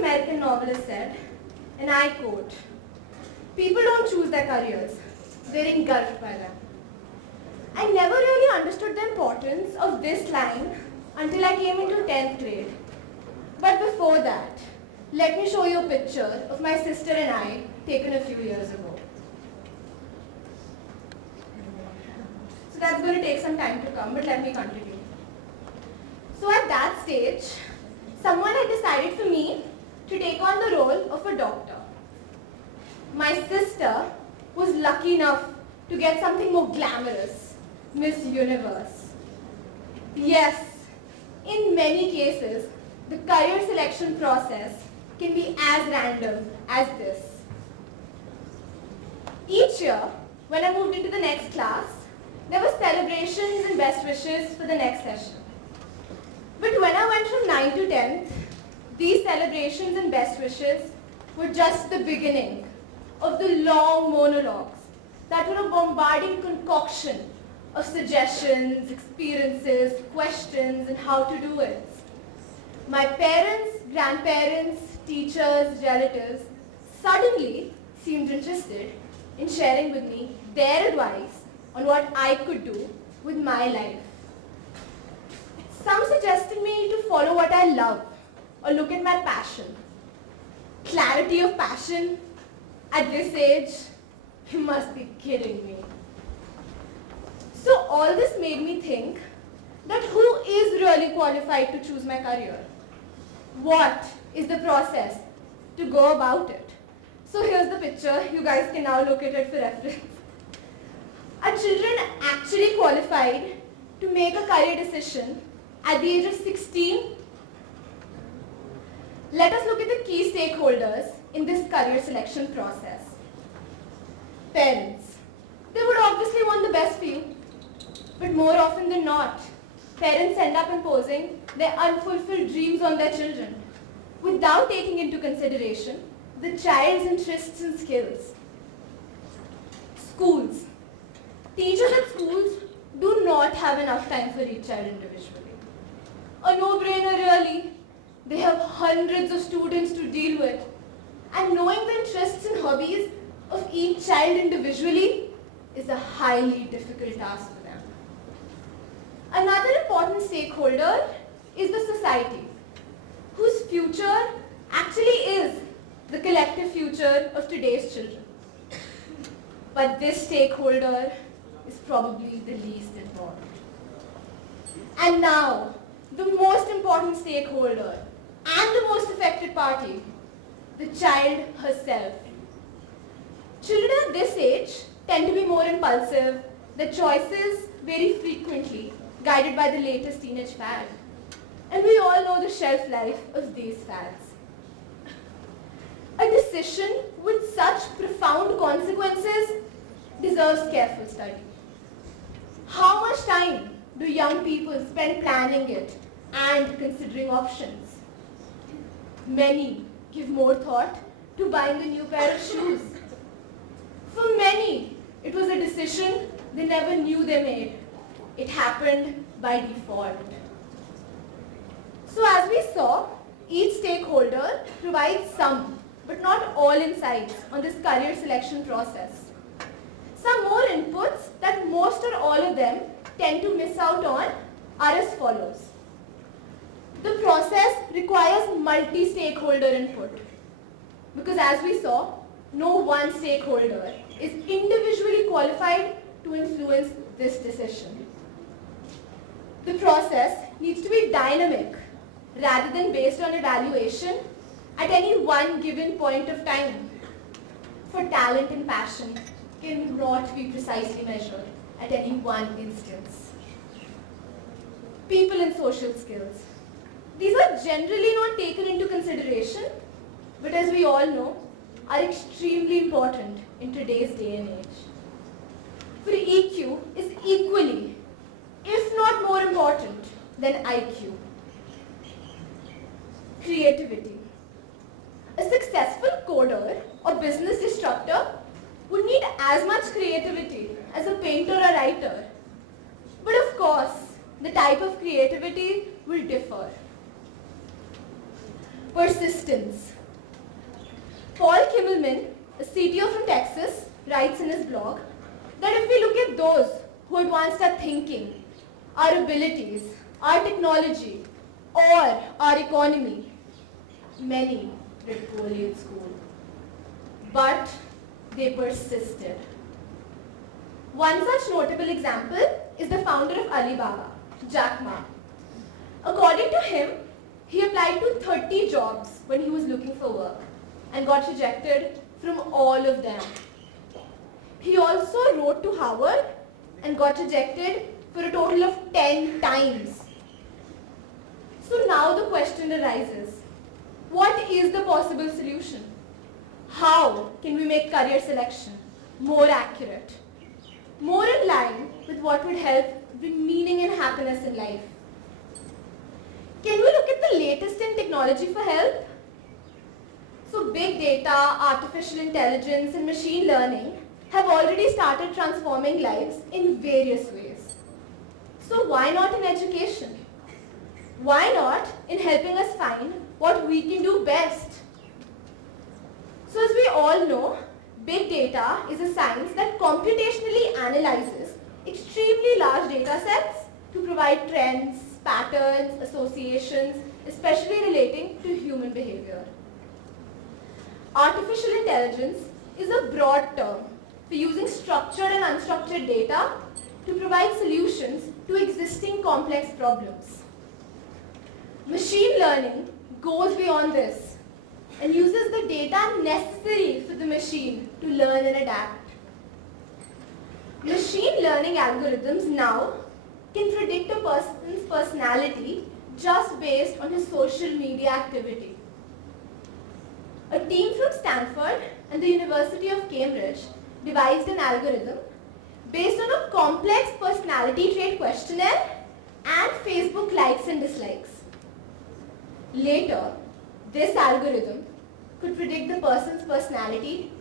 American novelist said, and I quote, "People don't choose their careers, they're engulfed by them." I never really understood the importance of this line until I came into 10th grade. But before that, let me show you a picture of my sister and I taken a few years ago. So that's going to take some time to come, but let me continue. So at that stage, someone had decided for me to take on the role of a doctor. My sister was lucky enough to get something more glamorous, Miss Universe. Yes, in many cases, the career selection process can be as random as this. Each year, when I moved into the next class, there were celebrations and best wishes for the next session. But when I went from 9th to 10th, these celebrations and best wishes were just the beginning of the long monologues that were a bombarding concoction of suggestions, experiences, questions, and how to do it. My parents, grandparents, teachers, relatives suddenly seemed interested in sharing with me their advice on what I could do with my life. Some suggested me to follow what I love or look at my passion. Clarity of passion at this age? You must be kidding me. So all this made me think that who is really qualified to choose my career? What is the process to go about it? So here's the picture. You guys can now look at it for reference. Are children actually qualified to make a career decision at the age of 16? Let us look at the key stakeholders in this career selection process. Parents. They would obviously want the best for you. But more often than not, parents end up imposing their unfulfilled dreams on their children without taking into consideration the child's interests and skills. Schools. Teachers at schools do not have enough time for each child individually. A no-brainer really. They have hundreds of students to deal with, and knowing the interests and hobbies of each child individually is a highly difficult task for them. Another important stakeholder is the society, whose future actually is the collective future of today's children. But this stakeholder is probably the least important. And now, the most important stakeholder and the most affected party, the child herself. Children at this age tend to be more impulsive. Their choices vary frequently, guided by the latest teenage fad. And we all know the shelf life of these fads. A decision with such profound consequences deserves careful study. How much time do young people spend planning it and considering options? Many give more thought to buying a new pair of shoes. For many, it was a decision they never knew they made. It happened by default. So as we saw, each stakeholder provides some, but not all insights on this career selection process. Some more inputs that most or all of them tend to miss out on are as follows. The process requires multi-stakeholder input because as we saw, no one stakeholder is individually qualified to influence this decision. The process needs to be dynamic rather than based on evaluation at any one given point of time. For talent and passion cannot be precisely measured at any one instance. People and social skills. These are generally not taken into consideration, but as we all know, are extremely important in today's day and age. For EQ is equally, if not more important than IQ. Creativity. A successful coder or business disruptor would need as much creativity as a painter or writer. But of course, the type of creativity will differ. Persistence. Paul Kimmelman, a CTO from Texas, writes in his blog that if we look at those who advanced our thinking, our abilities, our technology, or our economy, many did poorly in school. But they persisted. One such notable example is the founder of Alibaba, Jack Ma. According to him, he applied to 30 jobs when he was looking for work and got rejected from all of them. He also wrote to Harvard and got rejected for a total of 10 times. So now the question arises, what is the possible solution? How can we make career selection more accurate, more in line with what would help bring meaning and happiness in life? Can we look at the latest in technology for help? So big data, artificial intelligence, and machine learning have already started transforming lives in various ways. So why not in education? Why not in helping us find what we can do best? So as we all know, big data is a science that computationally analyzes extremely large data sets to provide trends, patterns, associations, especially relating to human behavior. Artificial intelligence is a broad term for using structured and unstructured data to provide solutions to existing complex problems. Machine learning goes beyond this and uses the data necessary for the machine to learn and adapt. Machine learning algorithms now can predict a person's personality just based on his social media activity. A team from Stanford and the University of Cambridge devised an algorithm based on a complex personality trait questionnaire and Facebook likes and dislikes. Later, this algorithm could predict the person's personality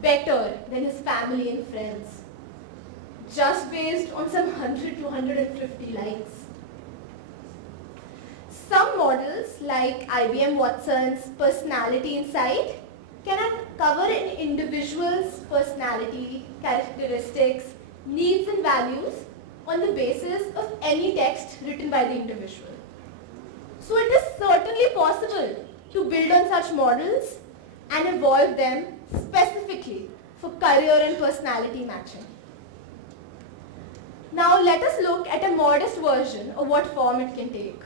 better than his family and friends, just based on some 100 to 150 likes. Some models, like IBM Watson's Personality Insight, can uncover an individual's personality, characteristics, needs and values on the basis of any text written by the individual. So it is certainly possible to build on such models and evolve them specifically for career and personality matching. Now let us look at a modest version of what form it can take.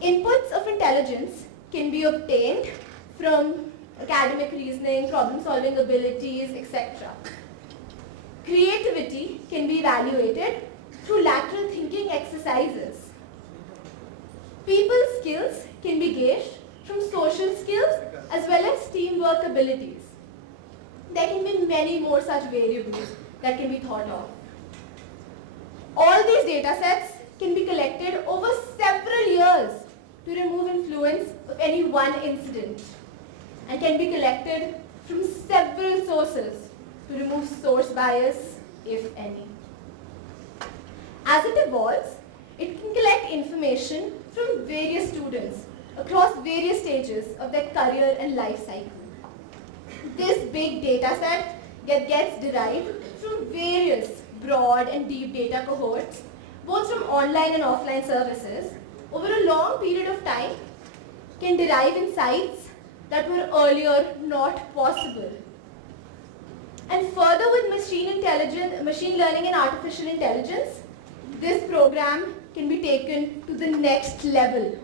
Inputs of intelligence can be obtained from academic reasoning, problem-solving abilities, etc. Creativity can be evaluated through lateral thinking exercises. People skills can be gauged from social skills as well as teamwork abilities. There can be many more such variables that can be thought of. All these data sets can be collected over several years to remove influence of any one incident and can be collected from several sources to remove source bias, if any. As it evolves, it can collect information from various students across various stages of their career and life cycle. This big data set gets derived from various broad and deep data cohorts, both from online and offline services, over a long period of time, can derive insights that were earlier not possible. And further, with machine learning and artificial intelligence, this program can be taken to the next level.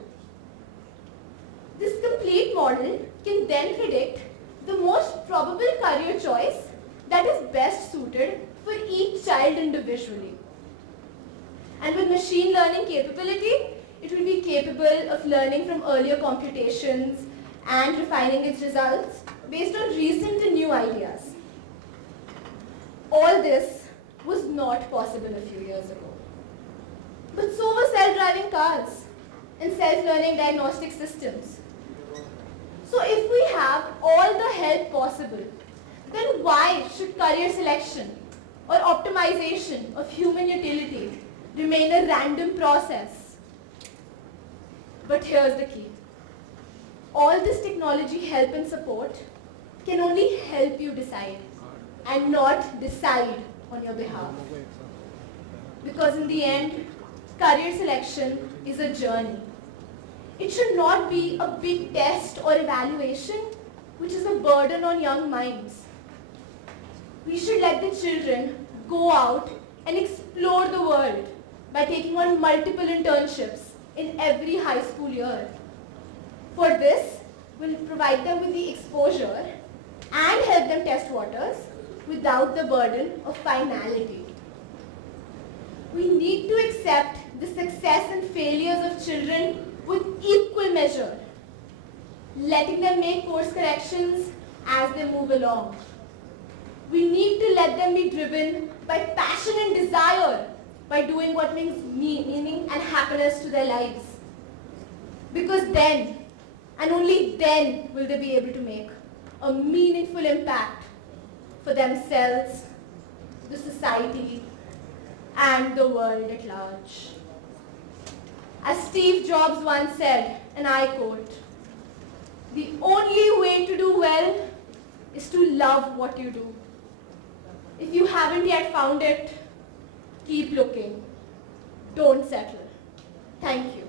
This complete model can then predict the most probable career choice that is best suited for each child individually. And with machine learning capability, it will be capable of learning from earlier computations and refining its results based on recent and new ideas. All this was not possible a few years ago. But so were self-driving cars and self-learning diagnostic systems. So if we have all the help possible, then why should career selection or optimization of human utility remain a random process? But here's the key. all this technology help and support can only help you decide and not decide on your behalf. Because in the end, career selection is a journey. It should not be a big test or evaluation which is a burden on young minds. We should let the children go out and explore the world by taking on multiple internships in every high school year. For this, we'll provide them with the exposure and help them test waters without the burden of finality. We need to accept the success and failures of children with equal measure, letting them make course corrections as they move along. We need to let them be driven by passion and desire by doing what brings meaning and happiness to their lives. Because then, and only then, will they be able to make a meaningful impact for themselves, the society, and the world at large. As Steve Jobs once said, and I quote, "The only way to do well is to love what you do. If you haven't yet found it, keep looking. Don't settle." Thank you.